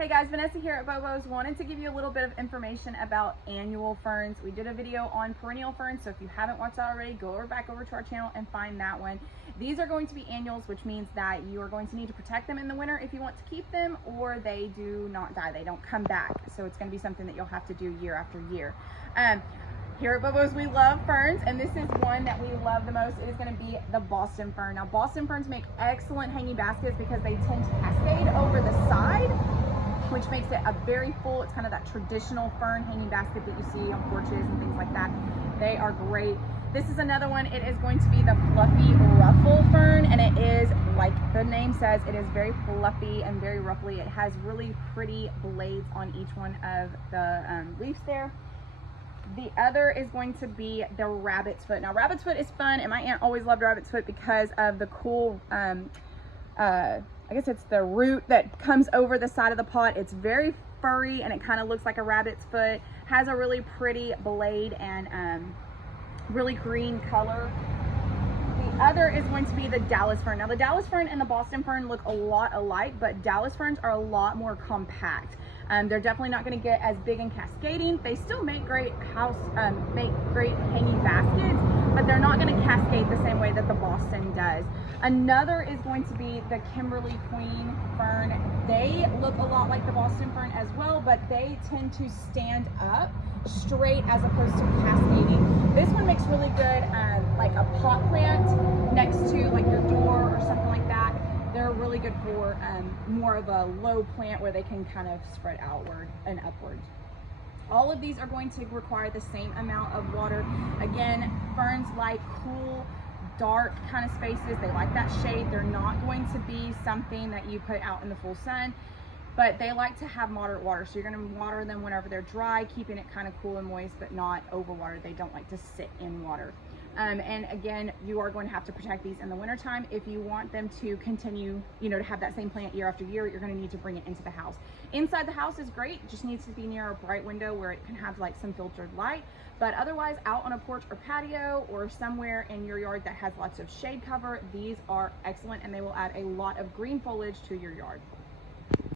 Hey guys, Vanessa here at BoBo's. Wanted to give you a little bit of information about annual ferns. We did a video on perennial ferns, so if you haven't watched that already, go back over to our channel and find that one. These are going to be annuals, which means that you are going to need to protect them in the winter if you want to keep them, or they do not die. They don't come back. So it's going to be something that you'll have to do year after year. Here at BoBo's, we love ferns, and this is one that we love the most. It is going to be the Boston fern. Now, Boston ferns make excellent hanging baskets because they tend to cascade over the side, which makes it a very full, it's kind of that traditional fern hanging basket that you see on porches and things like that. They are great. This is another one. It is going to be the fluffy ruffle fern, and it is, like the name says, it is very fluffy and very ruffly. It has really pretty blades on each one of the leaves there. The other is going to be the rabbit's foot. Now, rabbit's foot is fun, and my aunt always loved rabbit's foot because of the cool, I guess it's the root that comes over the side of the pot. It's very furry, and it kind of looks like a rabbit's foot. Has a really pretty blade and really green color. The other is going to be the Dallas fern. Now, the Dallas fern and the Boston fern look a lot alike, but Dallas ferns are a lot more compact. They're definitely not going to get as big and cascading. They still make great great hanging baskets, but they're not going to cascade the same way that the Boston does. Another is going to be the Kimberly Queen fern. They look a lot like the Boston fern as well, but they tend to stand up straight as opposed to cascading. This one makes really good like a pot plant next to like your door or something like that. They're really good for more of a low plant where they can kind of spread outward and upward. All of these are going to require the same amount of water. Again, ferns like cool, dark kind of spaces. They like that shade. They're not going to be something that you put out in the full sun, but they like to have moderate water. So you're going to water them whenever they're dry, keeping it kind of cool and moist, but not overwatered. They don't like to sit in water. And again, you are going to have to protect these in the wintertime. If you want them to continue, to have that same plant year after year, you're going to need to bring it into the house. Inside the house is great. It just needs to be near a bright window where it can have like some filtered light. But otherwise, out on a porch or patio or somewhere in your yard that has lots of shade cover, these are excellent, and they will add a lot of green foliage to your yard.